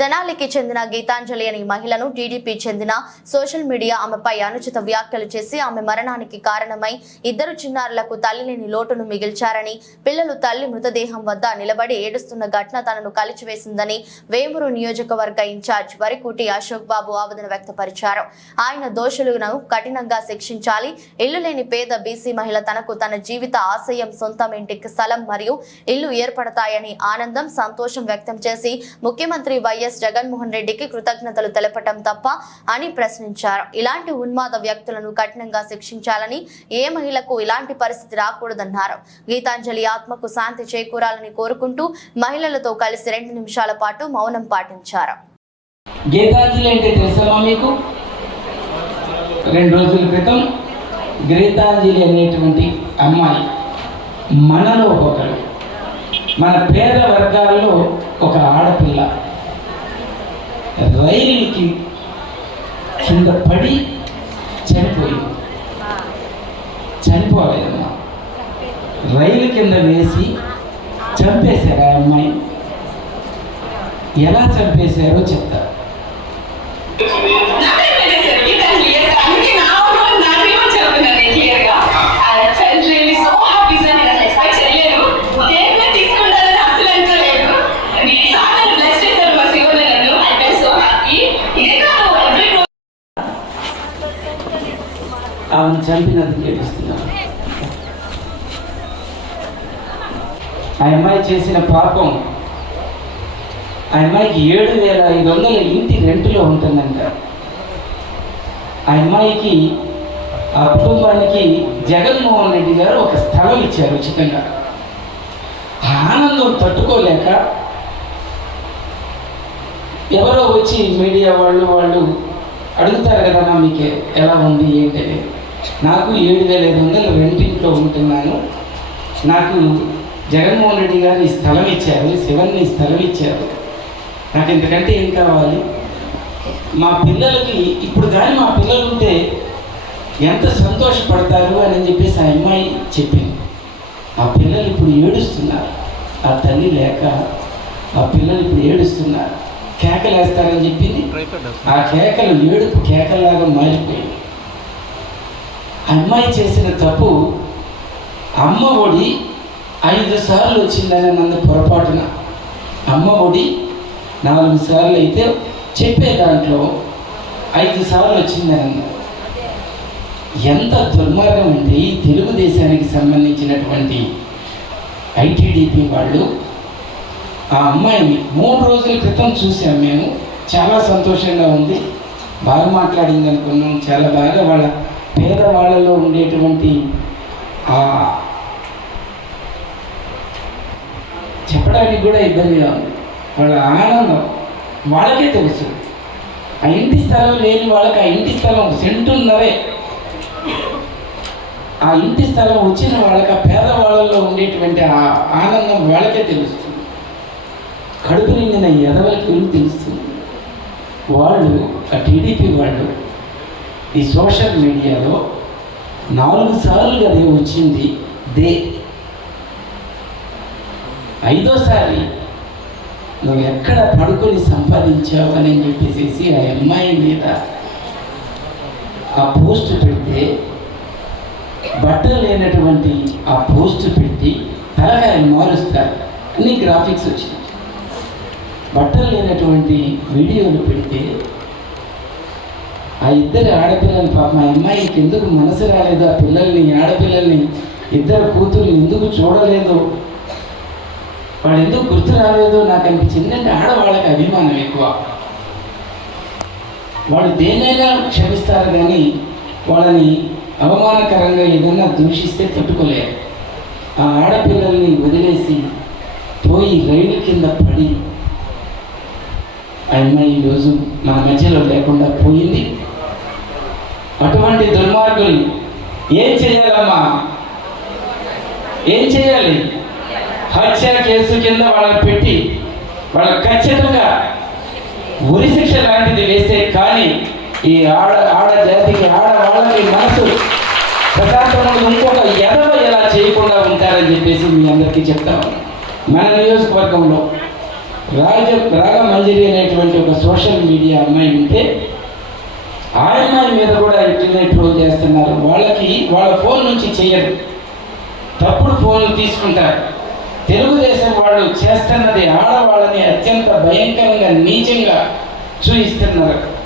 తెనాలికి చెందిన గీతాంజలి అనే మహిళను టీడీపీ చెందిన సోషల్ మీడియా ఆమెపై అనుచిత వ్యాఖ్యలు చేసి ఆమె మరణానికి కారణమై ఇద్దరు చిన్నారులకు తల్లి లేని లోటును మిగిల్చారని, పిల్లలు తల్లి మృతదేహం వద్ద నిలబడి ఏడుస్తున్న ఘటన తనను కలిచివేసిందని వేమూరు నియోజకవర్గ ఇన్ఛార్జ్ వరికుటి అశోక్ బాబు ఆవేదన వ్యక్తపరిచారు. ఆయన దోషులను కఠినంగా శిక్షించాలి. ఇల్లు లేని పేద బీసీ మహిళ తనకు తన జీవిత ఆశయం సొంతం ఇంటికి స్థలం మరియు ఇల్లు ఏర్పడతాయని ఆనందం, సంతోషం వ్యక్తం చేసి ముఖ్యమంత్రి వైఎస్ జగన్మోహన్ రెడ్డికి కృతజ్ఞతలు తెలపటం తప్ప అని ప్రశ్నించారు. ఇలాంటి ఉన్మాద వ్యక్తులను కఠినంగా శిక్షించాలని, ఏ మహిళకు ఇలాంటి పరిస్థితి రాకూడదన్నారు. గీతాంజలి ఆత్మకు శాంతి చేకూరాలని కోరుకుంటూ మహిళలతో కలిసి 2 నిమిషాల పాటు మౌనం పాటించారు. గీతాంజలి అంటే తెలుసా మీకు? 2 రోజుల క్రితం గీతాంజలి అనేటువంటి అమ్మాయి మనలో ఒకరు, మన పేద వర్గాల్లో ఒక ఆడపిల్ల రైలుకి కింద పడి చనిపోలేదమ్మా. రైలు కింద వేసి చంపేశారు ఆ అమ్మాయి. ఎలా చంపేశారో చెప్తారు. ఆమెను చంపినందుకు ఏడుస్తున్నారు. ఆ అమ్మాయి చేసిన పాపం, ఆ అమ్మాయికి 7,500 ఇంటి రెంటులో ఉంటుందంట. ఆ అమ్మాయికి, ఆ కుటుంబానికి జగన్మోహన్ రెడ్డి గారు ఒక స్థలం ఇచ్చారు ఉచితంగా. ఆనందం తట్టుకోలేక ఎవరో వచ్చి మీడియా వాళ్ళు అడుగుతారు కదమ్మా, మీకు ఎలా ఉంది ఏంటి? నాకు 7,500 రెంటింట్లో ఉంటున్నాను, నాకు జగన్మోహన్ రెడ్డి గారు ఈ స్థలం ఇచ్చారు, శివన్ని స్థలం ఇచ్చారు, నాకు ఇంతకంటే ఏం కావాలి? మా పిల్లలకి ఇప్పుడు కానీ మా పిల్లలు ఉంటే ఎంత సంతోషపడతారు అని చెప్పేసి ఆ అమ్మాయి చెప్పింది. ఆ పిల్లలు ఇప్పుడు ఏడుస్తున్నారు, ఆ తల్లి లేక ఆ పిల్లలు ఇప్పుడు ఏడుస్తున్నారు, కేకలు వేస్తారని చెప్పింది. ఆ కేకలు ఏడుపు కేకలాగా మారిపోయింది. అమ్మాయి చేసిన తప్పు, అమ్మ ఒడి 5 సార్లు వచ్చిందని నన్ను పొరపాటున. అమ్మ ఒడి 4 సార్లు అయితే చెప్పే దాంట్లో 5 సార్లు వచ్చిందని అన్నారు. ఎంత దుర్మార్గం అంటే ఈ తెలుగుదేశానికి సంబంధించినటువంటి ఐటీడీపీ వాళ్ళు ఆ అమ్మాయిని 3 రోజుల క్రితం చూసాం మేము. చాలా సంతోషంగా ఉంది, బాగా మాట్లాడింది అనుకున్నాం. చాలా బాగా వాళ్ళ పేదవాళ్ళలో ఉండేటువంటి చెప్పడానికి కూడా ఇబ్బందిగా ఉంది. వాళ్ళ ఆనందం వాళ్ళకే తెలుసు. ఆ ఇంటి స్థలం లేని వాళ్ళకి ఆ ఇంటి స్థలం సెంటున్నరే. ఆ ఇంటి స్థలం వచ్చిన వాళ్ళకి ఆ పేదవాళ్ళలో ఉండేటువంటి ఆ ఆనందం వాళ్ళకే తెలుస్తుంది. కడుపు నిండిన ఎదవలకి తెలుస్తుంది. వాళ్ళు, ఆ టీడీపీ వాళ్ళు ఈ సోషల్ మీడియాలో 4 సార్లు అదే వచ్చింది. 5వసారి నువ్వు ఎక్కడ పడుకొని సంపాదించావు అని చెప్పేసి ఆ అమ్మాయి మీద ఆ పోస్ట్ పెడితే, బట్టలు లేనటువంటి ఆ పోస్ట్ పెట్టి తలకాయ మారుస్తారు. అన్ని గ్రాఫిక్స్ వచ్చినాయి. బట్టలు లేనటువంటి వీడియోలు పెడితే ఆ 2 ఆడపిల్లలు, పాపం ఆ అమ్మాయికి ఎందుకు మనసు రాలేదు? ఆ పిల్లల్ని, ఆడపిల్లల్ని, 2 కూతుర్ని ఎందుకు చూడలేదు, వాళ్ళు ఎందుకు గుర్తు రాలేదు నాకు అనిపించింది. ఆడవాళ్ళకి అభిమానం ఎక్కువ. వాళ్ళు దేనైనా క్షమిస్తారు కానీ వాళ్ళని అవమానకరంగా ఏదైనా దూషిస్తే తట్టుకోలేరు. ఆ ఆడపిల్లల్ని వదిలేసి పోయి రైలు కింద పడి ఆ అమ్మాయి ఈరోజు మన మధ్యలో లేకుండా పోయింది. అటువంటి దుర్మార్గుల్ని ఏం చేయాలమ్మా? ఏం చేయాలి? హత్య కేసు కింద వాళ్ళని పెట్టి వాళ్ళకి ఖచ్చితంగా ఉరి శిక్ష లాంటిది వేస్తే కానీ ఈ ఆడ జాతికి, ఆడవాళ్ళకి మనసు ప్రశాంతంగా ఇంకొక ఎదవ ఎలా చేయకుండా ఉంటారని చెప్పేసి మీ అందరికీ చెప్తాము. మన నియోజకవర్గంలో రాగమంజరి అనేటువంటి ఒక సోషల్ మీడియా అమ్మాయి ఉంటే ఆ అమ్మాయి మీద కూడా ఇట్లనే ట్రోల్ చేస్తున్నారు. వాళ్ళ ఫోన్ నుంచి చేయరు, తప్పుడు ఫోన్లు తీసుకుంటారు. తెలుగుదేశం వాళ్ళు చేస్తున్నది ఆడవాళ్ళని అత్యంత భయంకరంగా నీచంగా చూపిస్తున్నారు.